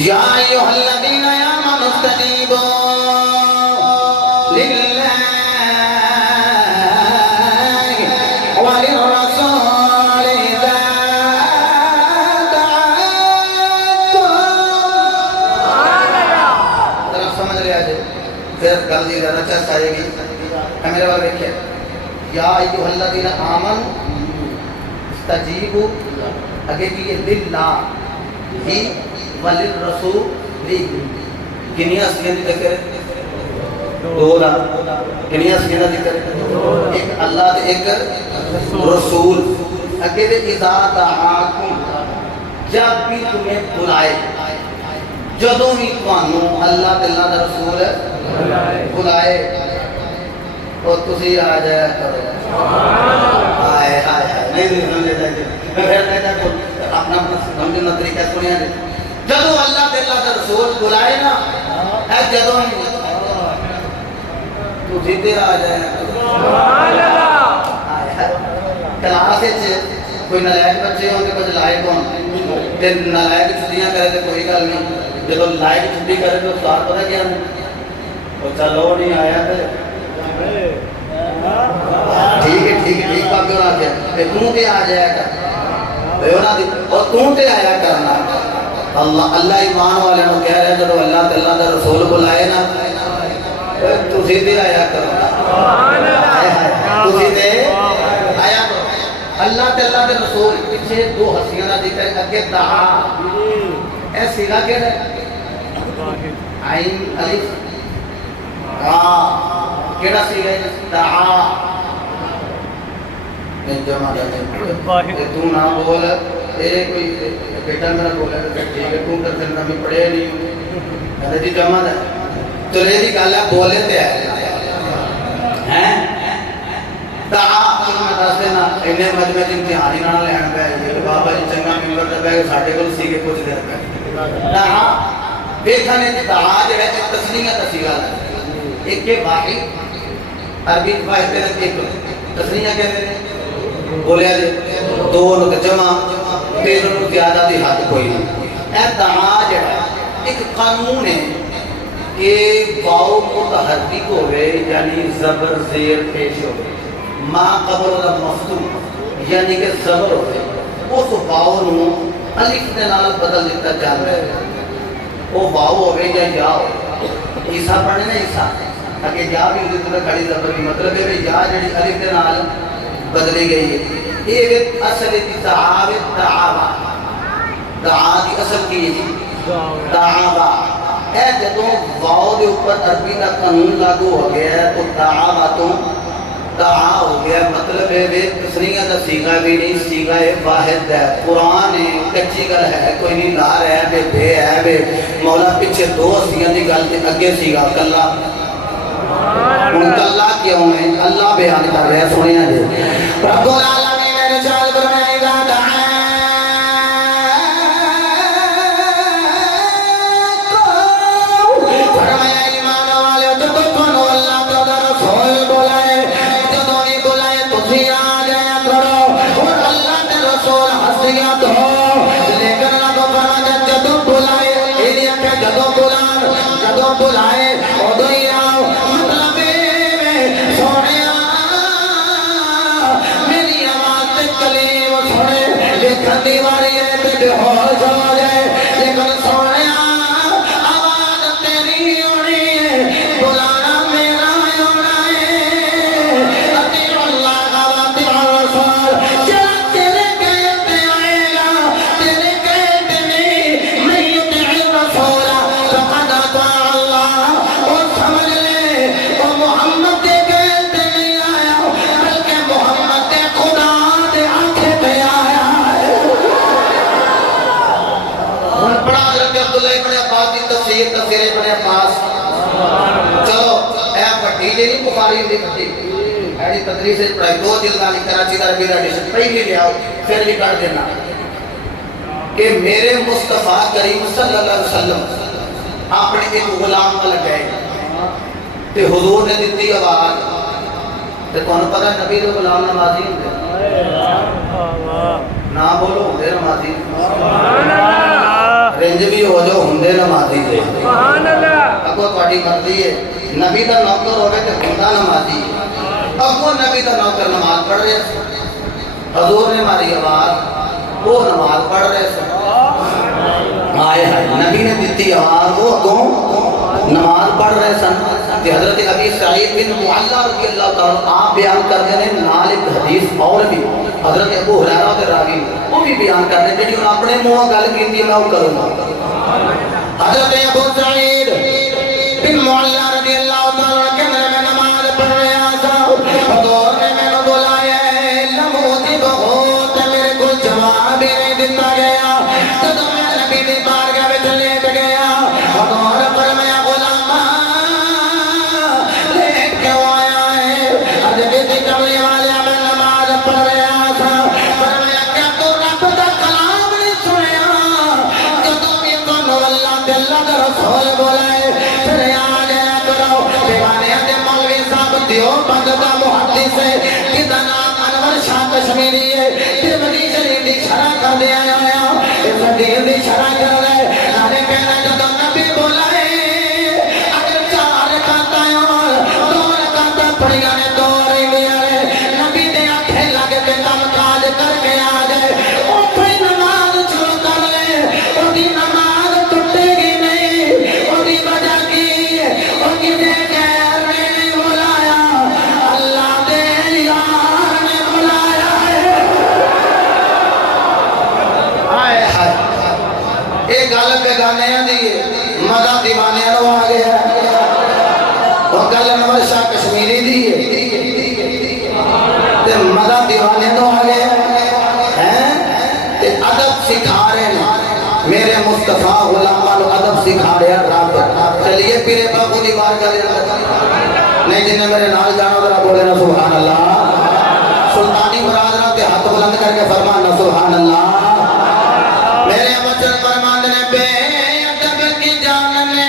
یا ایھا الذین آمنوا استجیبوا للہ وللرسول اذا دعاکم. ذرا سمجھ لیا جائے پھر گل دی ذرا چس آئے گی. میرے بار دیکھیں یا ایھا الذین آمنوا استجیبوا اگے کی یہ للہ ہی وللرسول کنیا سیاں دی ذکر دو لا کنیا سیاں دی ذکر ایک اللہ تے ایک رسول. اگے دے اذا دعاکم جب بھی تمہیں بلائے جدوں بھی تانوں اللہ تے اللہ دا رسول بلائے اور تسی آ جایا کرو. ہائے ہائے نہیں سمجھے جائے اپنا سمجھنا طریقہ سنیا جائے. جدو اللہ تے اللہ کا رسول بلائے نا اے جدو تو جیتے آ جائے. کلاس کوئی نالائق بچے ہوں گے کچھ لائق ہوں تے نالائق چھٹیاں کرے تو کوئی گل نہیں. جدو لائق چھٹی کرے تو استاد پتہ کیا وہ چلو نہیں آیا تے ٹھیک ہے بات کیوں نہ کیا تو تے آ جایا کر اور تو تے آیا کرنا. اللہ ایمان والے کو کہہ رہے ہیں جب اللہ تے اللہ دا رسول بلائے نا تو سیدھے آیا کرو. تو سیدھے آیا کرو. اللہ تے اللہ دے رسول پیچھے دو ہستیاں دا ذکر اگے دعا اے صیغہ کیڑا ہے عین الف کیڑا صیغہ ہے دعا. جمع تو نہ بول اے کوئی بیٹا میرا بولا ٹھیک ہے تو کر پھر میں پڑھے نہیں میں جی جمع ہے چلے دی گل ہے بولے تے ہیں دعا میں دس دینا اینے مجمع دی امتحان ہی نہ لین پے بابا جی چنگا ممبر تے بیٹھ ساڈے کول سی کے کچھ دیر پے دعا دیکھنے دعا جو ہے تسلیہ تسیغہ ایک کے واحد عربی واحد تے ایک تسلیہ کہتے ہیں بولے دو لوگ جمع تیروں زیادہ دی حد کوئی نہیں. اے دعا جڑا ایک قانون ہے کہ واو متحرک ہوئے یعنی زبر زیر پیش ہوئے ما قبل مفتوح یعنی کہ زبر ہوئے اس واو نو الف دے نال بدل دیتا جاندا ہے. وہ واو ہوئے یا ہوئے عیسیٰ پڑھنے نا عیسیٰ اگے یا بھی ہوئی تو کھڑی زبر کی مطلب ہے یا جڑی الف دے نال بدلی گئی ہے. یہ اصل دعا دعا دی اصل کی ہے دعا. اے جدوں واو دے اوپر عربی کا قانون لاگو ہو گیا ہے تو دعا ہو گیا. مطلب ہے تسنیہ دا صیغہ بھی نہیں صیغہ واحد ہے. قرآن ہے کچی گل ہے کوئی نہیں نار ہے بے ہے بے مولا پیچھے دو ہستیاں دی گل تے اگے صیغہ کلا اللہ کیوں ہے اللہ بیان کر رہا ہے. سنیا جی رب العالمین نے رسال فرمایا اذا دعاکم فرمایا ایمان والے جب تمہیں اللہ تعالی رسول بلائے جدوں نہیں بلائے تسی آ جایا کرو اور اللہ کے رسول ہستیاں تو لیکن رب فرمایا جدوں بلائے یہ کہ جدوں بلائے ادو ہی آؤ. مطلب سونے میری آواز تے کلیم سونے لیکن دیواری ہے تے بے ہوش ہو جائے لیکن سونے آواز تیری ہونی ہے بلانا میرا ہونا ہے. اطیع اللہ و اطیع الرسول جڑا تیرے کہتے آئے گا تیرے کہتے نہیں اطیع الرسول فقد اطاع اللہ. اور سمجھ لے وہ محمد کے کہتے نہیں آیا بلکہ محمد کے خدا دے آنکھیں پہ آیا ہے. ان پڑھا حضرت عبداللہ ابن عباس کی تفسیر ابن عباس. چلو اے پٹی جی نہیں بخاری دی پٹی ایڈی تدریس سے پڑھائی دو جلدانی کراچی دا میرا ایڈیشن پہلی لے آؤ پھر بھی کر دینا کہ میرے مصطفیٰ کریم صلی اللہ علیہ وسلم اپنے ایک غلام کو لگائے تے حضور نے دیتی آواز تے کون پتہ نبی دے غلام نمازی ہوندے نہ بولو ہوندے نمازی رنج بھی ہو جو ہوندے نمازی دے اگو تواڈی مرضی ہے نبی دا نوکر ہوے تے ہوندا نمازی اگو نبی دا نوکر نماز پڑھ رہے حضور نے ماری آواز وہ نماز پڑھ رہے سن آئے ہائے نبی نے دیتی آواز وہ اگوں نماز پڑھ رہے سن کہ حضرت ابی سعید بن معلہ رضی اللہ تعالیٰ آپ بیان کر دے ہیں نال ایک حدیث اور بھی حضرت ابو ہریرہ کے راوی وہ بھی بیان کر دے ہیں جو اپنے منہ گل کیتی میں وہ کروں گا حضرت ابو سعید بن معلہ رضی اللہ تعالیٰ کے میں نماز پڑھ رہا تھا حضور نے میں نے بلایا لموتی بہت میرے کو جواب نہیں دیتا گیا تو میں نبی دی بارگاہ میں لیٹ گیا حضور فرمایا غلاما لے کیوں آیا ہے حضرت دی کملی والے میں نماز پڑھ رہا تھا فرمایا کیا تو رب دا کلام نہیں سنیا جدوں بھی تانوں اللہ تے اللہ دا رسول بولائے پھر آ گیا کرو دیوانے دے مولوی صاحب دیو بند دا محدث ہے کدا نام انور شاہ کشمیری ہے ترمذی شریف دی شرح کر دیا آیا اس حدیث دی شرح کر رہے نارے کہنا جدو نبی بولائے اگر 4 رکعتاں اور 2 رکعتاں پڑھیاں نے 2 رہندیاں نے نبی دے آنکھیں لگے تے کم کاج کر کے آ جائے او پھر نماز شروع کر لے او دی نماز ٹوٹے گی نہیں او دی وجہ کی او کسے غیر نے نہیں بلایا اللہ دے یار نے بلایا ہے آئے ہائے ایک گل بیگانے دیئے مدہ دیوانے نو آ گیا اور گل انور شاہ کشمیری دیئے تے مدہ دیوانے نو آ گیا تے ادب سکھا رہے ہیں میرے مصطفیٰ غلامہ نو ادب سکھا رہے ہیں رب چلیے پیرے باقو دی بار گلے نہیں جنہیں میرے نال جانا ذرا بولے نا سبحان اللہ سلطانی برادرہ کے ہاتھ بلند کر کے فرمانا سبحان اللہ میرے وچن فرمان نے بے ادب کی جان نے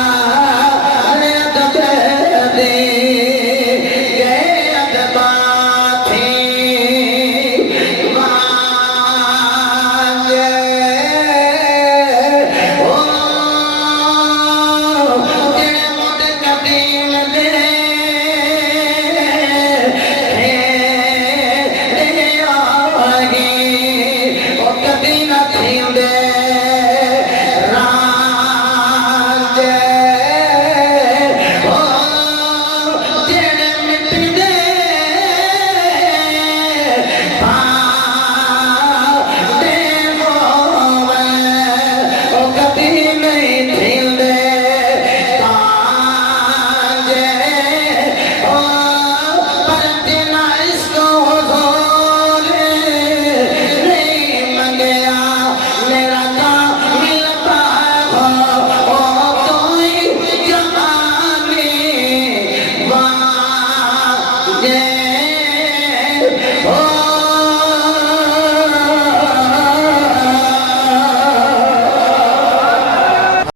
سارے ادب دے یہ ادبات تھی مانگے او جڑے مد قدیم دے Yeah.